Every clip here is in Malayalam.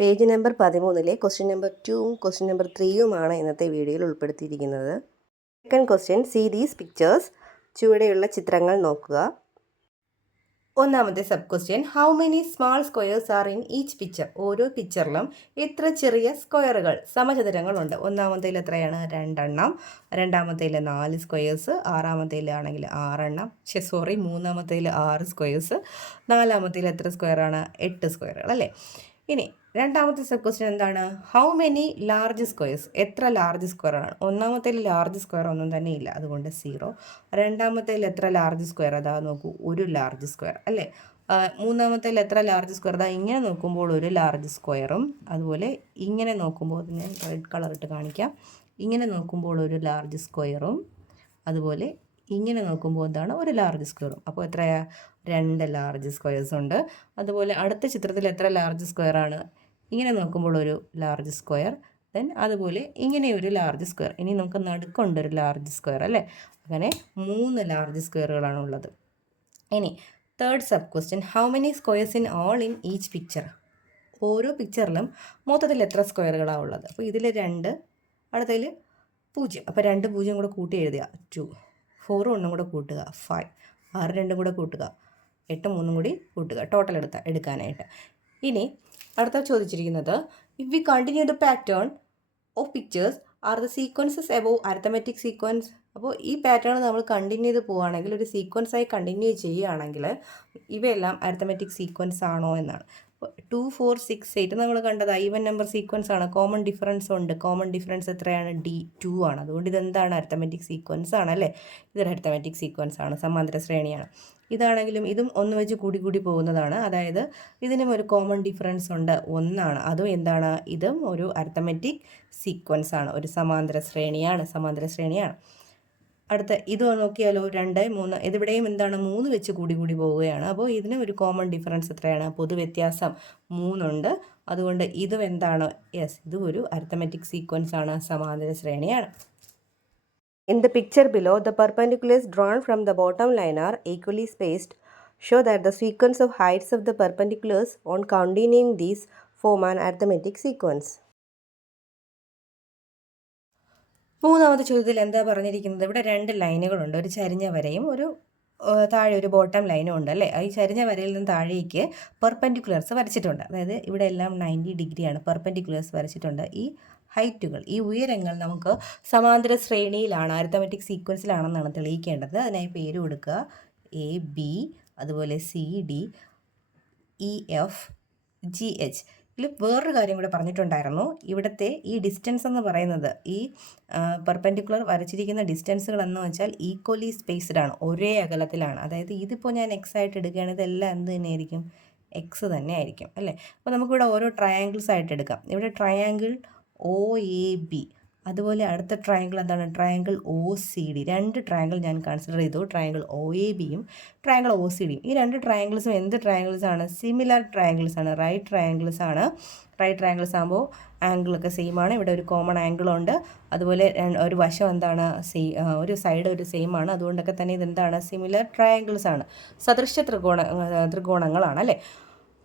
പേജ് നമ്പർ 13 ക്വസ്റ്റ്യൻ നമ്പർ 2ഉം ക്വസ്റ്റ്യൻ നമ്പർ 3യുമാണ് ഇന്നത്തെ വീഡിയോയിൽ ഉൾപ്പെടുത്തിയിരിക്കുന്നത്. Second question, see these pictures. ചുവടെയുള്ള ചിത്രങ്ങൾ നോക്കുക. ഒന്നാമത്തെ sub question, how many small squares are in each picture. ഓരോ പിക്ചറിലും എത്ര ചെറിയ സ്ക്വയറുകൾ, സമചതുരങ്ങളുണ്ട്. ഒന്നാമത്തേൽ എത്രയാണ്? 2 എണ്ണം. രണ്ടാമത്തേൽ 4 സ്ക്വയേഴ്സ്. ആറാമത്തേലാണെങ്കിൽ 6 എണ്ണം. മൂന്നാമത്തേൽ 6 സ്ക്വയേഴ്സ്. നാലാമത്തേൽ എത്ര സ്ക്വയറാണ്? 8 സ്ക്വയറുകൾ അല്ലേ. ഇനി രണ്ടാമത്തെ സബ് ക്വസ്റ്റ്യൻ എന്താണ്? How many large squares. എത്ര ലാർജ് സ്ക്വയറാണ്? ഒന്നാമത്തേൽ ലാർജ് സ്ക്വയർ ഒന്നും തന്നെ ഇല്ല, അതുകൊണ്ട് 0. രണ്ടാമത്തേൽ എത്ര ലാർജ് സ്ക്വയർ? അതാ നോക്കൂ, ഒരു ലാർജ് സ്ക്വയർ അല്ലേ. മൂന്നാമത്തേൽ എത്ര ലാർജ് സ്ക്വയർ? അതാ ഇങ്ങനെ നോക്കുമ്പോൾ ഒരു ലാർജ് സ്ക്വയറും, അതുപോലെ ഇങ്ങനെ നോക്കുമ്പോൾ ഞാൻ റെഡ് കളർ ഇട്ട് കാണിക്കാം. ഇങ്ങനെ നോക്കുമ്പോൾ ഒരു ലാർജ് സ്ക്വയറും, അതുപോലെ ഇങ്ങനെ നോക്കുമ്പോൾ എന്താണ്? ഒരു ലാർജ് സ്ക്വയറും. അപ്പോൾ എത്രയാ? 2 ലാർജ് സ്ക്വയേഴ്സ് ഉണ്ട്. അതുപോലെ അടുത്ത ചിത്രത്തിൽ എത്ര ലാർജ് സ്ക്വയറാണ്? ഇങ്ങനെ നോക്കുമ്പോൾ ഒരു ലാർജ് സ്ക്വയർ, ദെൻ അതുപോലെ ഇങ്ങനെ ഒരു ലാർജ് സ്ക്വയർ. ഇനി നമുക്ക് നടുക്കുണ്ട് ഒരു ലാർജ് സ്ക്വയർ അല്ലേ. അങ്ങനെ 3 ലാർജ് സ്ക്വയറുകളാണ് ഉള്ളത്. ഇനി third sub question, how many squares in all in each picture. ഓരോ പിക്ചറിലും മൊത്തത്തിൽ എത്ര സ്ക്വയറുകളാണ് ഉള്ളത്? അപ്പോൾ ഇതിൽ 2, അടുത്തതിൽ 0. അപ്പോൾ 2 0 കൂടെ കൂട്ടി എഴുതുക 2, 4 1 കൂടെ കൂട്ടുക 5, 6 2 കൂടെ കൂട്ടുക 8, 3 കൂടി കൂട്ടുക, ടോട്ടൽ എടുക്കാനായിട്ട്. ഇനി അടുത്ത ചോദിച്ചിരിക്കുന്നത്, if we continue the pattern of pictures are the sequences above arithmetic sequence. അപ്പോൾ ഈ പാറ്റേൺ നമ്മൾ കണ്ടിന്യൂ ചെയ്ത് പോവുകയാണെങ്കിൽ, ഒരു സീക്വൻസായി കണ്ടിന്യൂ ചെയ്യുകയാണെങ്കിൽ ഇവയെല്ലാം അരിത്തമെറ്റിക് സീക്വൻസ് ആണോ എന്നാണ്. 2 4 6 8 നമ്മൾ കണ്ടത് ഈവൻ നമ്പർ സീക്വൻസ് ആണ്. കോമൺ ഡിഫറൻസ് ഉണ്ട്. കോമൺ ഡിഫറൻസ് എത്രയാണ്? D2 ആണ്. അതുകൊണ്ട് ഇതെന്താണ്? അരിത്തമെറ്റിക് സീക്വൻസ് ആണ് അല്ലേ. ഇതൊരു അരിത്തമെറ്റിക് സീക്വൻസ് ആണ്, സമാന്തര ശ്രേണിയാണ്. ഇതാണെങ്കിലും ഇതും ഒന്ന് വെച്ച് കൂടി പോകുന്നതാണ്. അതായത് ഇതിനും ഒരു കോമൺ ഡിഫറൻസ് ഉണ്ട്, 1 ആണ്. അതും എന്താണ്? ഇതും ഒരു അരിത്തമെറ്റിക് സീക്വൻസ് ആണ്, ഒരു സമാന്തര ശ്രേണിയാണ്. അടുത്ത ഇത് നോക്കിയാലോ, 2 3. ഇതിവിടെയും എന്താണ്? 3 വെച്ച് കൂടി പോവുകയാണ്. അപ്പോൾ ഇതിന് ഒരു കോമൺ ഡിഫറൻസ് എത്രയാണ്? പൊതുവ്യത്യാസം 3 ഉണ്ട്. അതുകൊണ്ട് ഇതും എന്താണ്? യെസ്, ഇതും ഒരു അരിത്തമെറ്റിക് സീക്വൻസ് ആണ്, സമാന്തര ശ്രേണിയാണ്. In the picture below, the perpendiculars drawn from the bottom line are equally spaced. Show that the sequence of heights of the perpendiculars on continuing these form an arithmetic sequence. മൂന്നാമത്തെ ചോദ്യത്തിൽ എന്താ പറഞ്ഞിരിക്കുന്നത്? ഇവിടെ 2 ലൈനുകളുണ്ട്. ഒരു ചരിഞ്ഞ വരയും ഒരു താഴെ ഒരു ബോട്ടം ലൈനും ഉണ്ട് അല്ലേ. ഈ ചരിഞ്ഞ വരയിൽ നിന്ന് താഴേക്ക് പെർപെൻഡിക്കുലർസ് വരച്ചിട്ടുണ്ട്. അതായത് ഇവിടെ എല്ലാം 90 ഡിഗ്രിയാണ് പെർപെൻഡിക്കുലർസ് വരച്ചിട്ടുണ്ട്. ഈ ഹൈറ്റുകൾ, ഈ ഉയരങ്ങൾ നമുക്ക് സമാന്തര ശ്രേണിയിലാണ്, അരിത്തമെറ്റിക് സീക്വൻസിലാണെന്നാണ് തെളിയിക്കേണ്ടത്. അതിനായി പേര് കൊടുക്കുക AB, അതുപോലെ CD, EF, GH. ഇതിൽ വേറൊരു കാര്യം കൂടെ പറഞ്ഞിട്ടുണ്ടായിരുന്നു. ഇവിടുത്തെ ഈ ഡിസ്റ്റൻസ് എന്ന് പറയുന്നത്, ഈ പെർപെൻഡിക്കുലർ വരച്ചിരിക്കുന്ന ഡിസ്റ്റൻസുകൾ എന്ന് വെച്ചാൽ ഈക്വലി സ്പേസ്ഡ് ആണ്, ഒരേ അകലത്തിലാണ്. അതായത് ഇതിപ്പോൾ ഞാൻ X ആയിട്ട് എടുക്കുകയാണ്, ഇതെല്ലാം എന്ത് തന്നെയായിരിക്കും? X തന്നെ ആയിരിക്കും അല്ലേ. അപ്പോൾ നമുക്കിവിടെ ഓരോ ട്രയാങ്കിൾസ് ആയിട്ട് എടുക്കാം. ഇവിടെ ട്രയാങ്കിൾ OAB, അതുപോലെ അടുത്ത ട്രയാങ്കിൾ എന്താണ്? Triangle OCD. 2 ട്രയാങ്കിൾ ഞാൻ കൺസിഡർ ചെയ്തു, ട്രയാങ്കിൾ OABയും ട്രയാങ്കിൾ OCDയും. ഈ 2 ട്രയാങ്കിൾസും എന്ത് ട്രയാങ്കിൾസ് ആണ്? സിമിലർ ട്രയാങ്കിൾസ് ആണ്, റൈറ്റ് ട്രയാങ്കിൾസ് ആണ്. റൈറ്റ് ട്രയാങ്കിൾസ് ആകുമ്പോൾ ആംഗിളൊക്കെ സെയിം ആണ്. ഇവിടെ ഒരു കോമൺ ആംഗിളുണ്ട്. അതുപോലെ ഒരു വശം എന്താണ്? ഒരു സൈഡ് ഒരു സെയിം ആണ്. അതുകൊണ്ടൊക്കെ തന്നെ ഇതെന്താണ്? സിമിലർ ട്രയാങ്കിൾസ് ആണ്, സദൃശ ത്രികോണങ്ങളാണ് അല്ലേ.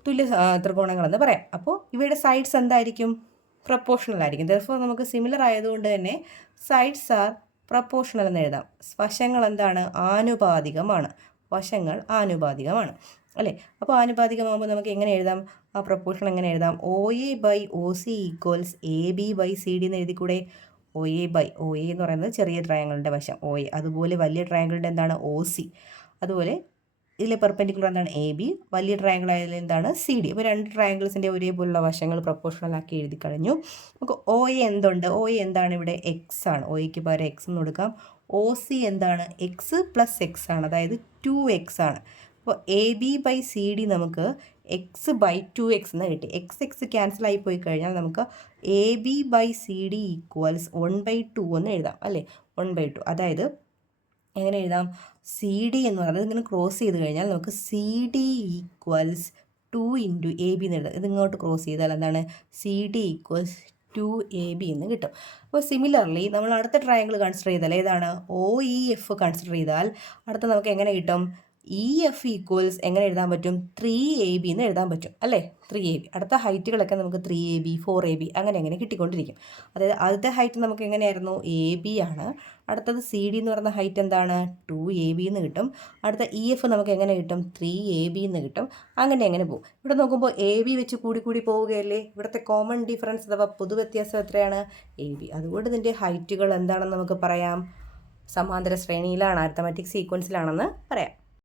തുല്യ ത്രികോണങ്ങളെന്ന് പറയാം. അപ്പോൾ ഇവയുടെ സൈഡ്സ് എന്തായിരിക്കും? പ്രപ്പോർഷണൽ ആയിരിക്കും. ദർഫോർ നമുക്ക് സിമിലർ ആയതുകൊണ്ട് തന്നെ സൈഡ്സ് ആർ പ്രപ്പോർഷണൽ എന്ന് എഴുതാം. വശങ്ങൾ എന്താണ്? ആനുപാതികമാണ്. വശങ്ങൾ ആനുപാതികമാണ് അല്ലേ. അപ്പോൾ ആനുപാതികമാകുമ്പോൾ നമുക്ക് എങ്ങനെ എഴുതാം? ആ പ്രപ്പോർഷൻ എങ്ങനെ എഴുതാം? OA/OC ഈക്വൽസ് AB/CD എന്ന് എഴുതിക്കൂടെ? OA എന്ന് പറയുന്നത് ചെറിയ ട്രയാങ്കിളിൻ്റെ വശം OA, അതുപോലെ വലിയ ട്രയാങ്കിളിൻ്റെ എന്താണ്? OC. അതുപോലെ ഇതിലെ പെർപെൻഡിക്കുലർ എന്താണ്? AB. വലിയ ട്രയാങ്കിൾ ആയാലും എന്താണ്? CD. അപ്പോൾ 2 ട്രയാങ്കിൾസിൻ്റെ ഒരേപോലുള്ള വശങ്ങൾ പ്രപ്പോർഷണൽ ആക്കി എഴുതി കഴിഞ്ഞു. നമുക്ക് OA എന്തുണ്ട്? OA എന്താണ്? ഇവിടെ X ആണ്. OAയ്ക്ക് പകരം X എന്ന് കൊടുക്കാം. OC എന്താണ്? X + X ആണ്, അതായത് 2X ആണ്. അപ്പോൾ AB/CD നമുക്ക് X/2X എന്ന് കിട്ടി. X ക്യാൻസൽ ആയി പോയി കഴിഞ്ഞാൽ നമുക്ക് AB/CD ഈക്വൽസ് 1/2 എന്ന് എഴുതാം അല്ലേ. 1/2. അതായത് എങ്ങനെ എഴുതാം? CD എന്ന് പറയുന്നത് ഇങ്ങനെ ക്രോസ് ചെയ്ത് കഴിഞ്ഞാൽ നമുക്ക് CD ഈക്വൽസ് 2 × AB എന്ന് എഴുതാം. ഇതിങ്ങോട്ട് ക്രോസ് ചെയ്താൽ എന്താണ്? CD ഈക്വൽസ് 2AB എന്ന് കിട്ടും. അപ്പോൾ സിമിലർലി നമ്മൾ അടുത്ത ട്രയാങ്കിൾ കൺസിഡർ ചെയ്താൽ ഏതാണ്? OEF കൺസിഡർ ചെയ്താൽ അടുത്ത നമുക്ക് എങ്ങനെ കിട്ടും? ഇ എഫ് ഈക്വൽസ് എങ്ങനെ എഴുതാൻ പറ്റും 3AB എന്ന് എഴുതാൻ പറ്റും അല്ലേ 3AB. അടുത്ത ഹൈറ്റുകളൊക്കെ നമുക്ക് 3AB 4AB അങ്ങനെ കിട്ടിക്കൊണ്ടിരിക്കും. അതായത് ആദ്യത്തെ ഹൈറ്റ് നമുക്ക് എങ്ങനെയായിരുന്നു AB ആണ്. അടുത്തത് CD എന്ന് പറയുന്ന ഹൈറ്റ് എന്താണ് 2AB എന്ന് കിട്ടും. അടുത്ത EF നമുക്ക് എങ്ങനെ കിട്ടും 3AB എന്ന് കിട്ടും. അങ്ങനെ പോകും. ഇവിടെ നോക്കുമ്പോൾ AB വെച്ച് കൂടി പോവുകയല്ലേ. ഇവിടുത്തെ കോമൺ ഡിഫറൻസ് അഥവാ പൊതുവ്യത്യാസം എത്രയാണ് AB. അതുകൊണ്ട് ഇതിൻ്റെ ഹൈറ്റുകൾ എന്താണെന്ന് നമുക്ക് പറയാം സമാന്തര ശ്രേണിയിലാണ്, അരിത്തമാറ്റിക് സീക്വൻസിലാണെന്ന് പറയാം.